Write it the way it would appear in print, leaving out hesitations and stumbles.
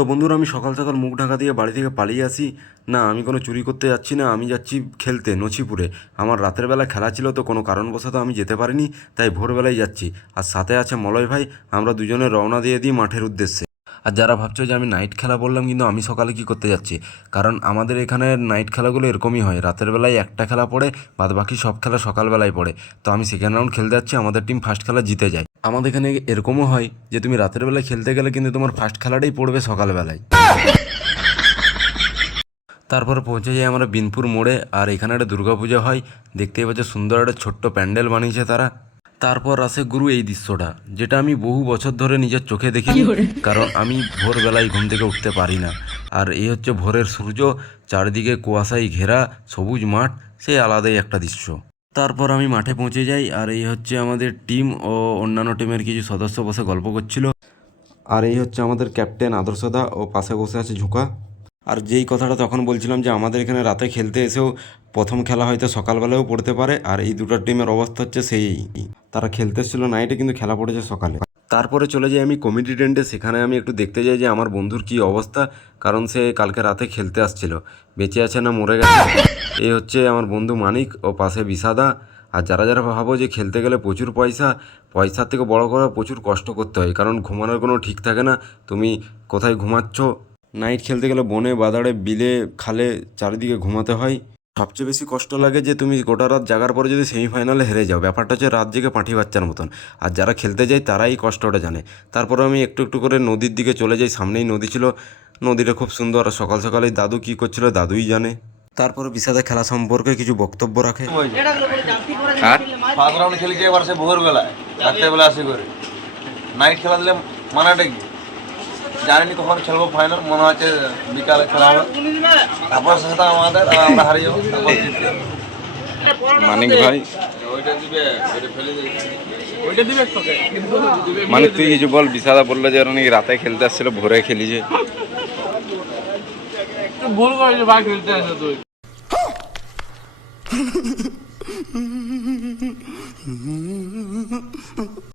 তো বন্ধুরা, আমি সকাল সকাল মুখ ঢাকা দিয়ে বাড়ি থেকে পালিয়ে আসি। না, আমি কোনো চুরি করতে যাচ্ছি না, আমি যাচ্ছি খেলতে নছিপুরে। আমার রাতের বেলা খেলা ছিল, তো কোনো কারণবশত আমি যেতে পারিনি, তাই ভোরবেলায় যাচ্ছি। আর সাথে আছে মলয় ভাই। আমরা দুজনে রওনা দিয়ে দিই মাঠের উদ্দেশ্যে। আর যারা ভাবছো যে আমি নাইট খেলা বললাম, কিন্তু আমি সকালে কি করতে যাচ্ছি, কারণ আমাদের এখানে নাইট খেলাগুলো এরকমই হয়, রাতের বেলায় একটা খেলা পড়ে, বাদ বাকি সব খেলা সকালবেলায় পড়ে। তো আমি সেকেন্ড রাউন্ড খেলতে যাচ্ছি, আমাদের টিম ফার্স্ট খেলা জিতে যায়। আমাদের এখানে এরকমও হয় যে তুমি রাতের বেলায় খেলতে গেলে কিন্তু তোমার ফার্স্ট খেলাটাই পড়বে সকালবেলায়। তারপরে পৌঁছে যাই আমরা বিনপুর মোড়ে, আর এখানে একটা দুর্গাপূজা হয়। দেখতেই পাচ্ছ সুন্দর একটা ছোট্ট প্যান্ডেল বানিয়েছে তারা। তারপর আসে গুরু এই দৃশ্যটা, যেটা আমি বহু বছর ধরে নিজের চোখে দেখিনি, কারণ আমি ভোরবেলায় ঘুম থেকে উঠতে পারি না। আর এই হচ্ছে ভোরের সূর্য, চারিদিকে কুয়াশায় ঘেরা সবুজ মাঠ, সেই আলাদাই একটা দৃশ্য। তারপর আমি মাঠে পৌঁছে যাই, আর এই হচ্ছে আমাদের টিম ও অন্যান্য টিমের কিছু সদস্য বসে গল্প করছিল। আর এই হচ্ছে আমাদের ক্যাপ্টেন আদর্শদা, ও পাশে বসে আছে ঝুঁকা। আর যেই কথাটা তখন বলছিলাম যে আমাদের এখানে রাতে খেলতে এসেও প্রথম খেলা হয়তো সকালবেলাও পড়তে পারে, আর এই দুটো টিমের অবস্থা হচ্ছে সেই। তারা খেলতে এসেছিলো নাইটে, কিন্তু খেলা পড়েছে সকালে। তারপরে চলে যাই আমি কমিটি টেন্টে, সেখানে আমি একটু দেখতে যাই যে আমার বন্ধুর কী অবস্থা, কারণ সে কালকে রাতে খেলতে আসছিল, বেঁচে আছে না মরে গেছে। এই হচ্ছে আমার বন্ধু মানিক, ও পাশে বিষাদা। আর যারা যারা ভাবো যে খেলতে গেলে প্রচুর পয়সা, পয়সার থেকে বড় কথা প্রচুর কষ্ট করতে হয়, কারণ ঘুমানোর কোনো ঠিক থাকে না। তুমি কোথায় ঘুমাচ্ছ, নাইট খেলতে গেলে বনে বাদাড়ে বিলে খালে চারিদিকে ঘুমাতে হয়। সবচেয়ে বেশি কষ্ট লাগে যে তুমি গোটা রাত জাগার পরে যদি সেমিফাইনালে হেরে যাও, ব্যাপারটা হচ্ছে রাত জেগে পাঁঠি বাচ্চার মতন। আর যারা খেলতে যায় তারাই কষ্টটা জানে। তারপরে আমি একটু একটু করে নদীর দিকে চলে যাই, সামনেই নদী ছিল, নদীটা খুব সুন্দর। আর সকাল সকালেই দাদু কী করছিল দাদুই জানে। তারপরে বিষাদে খেলা সম্পর্কে কিছু বক্তব্য রাখে। ফার্স্ট রাউন্ড খেলেছি এবার সে ভোরবেলায়, রাত্রেবেলা আসি করে। নাইট খেলা দিলে মানাটা কি জানিনি কখন খেলবো ফাইনাল, মনে হচ্ছে বিকালে খেলা হবে। তারপর সাথে আমাদের আমরা হারিয়ে যাবো, তারপর জিততে হবে। মানিক ভাই, ওইটা দিবে, ওইটা ফেলে দিবে। মানিক তুই কিছু বল। বিষাদা বললো যে ওরা নাকি রাতে খেলতে আসছিল, ভোরে খেলিছে। ভুল করেছে ভাই, খেলতে আসে তুই।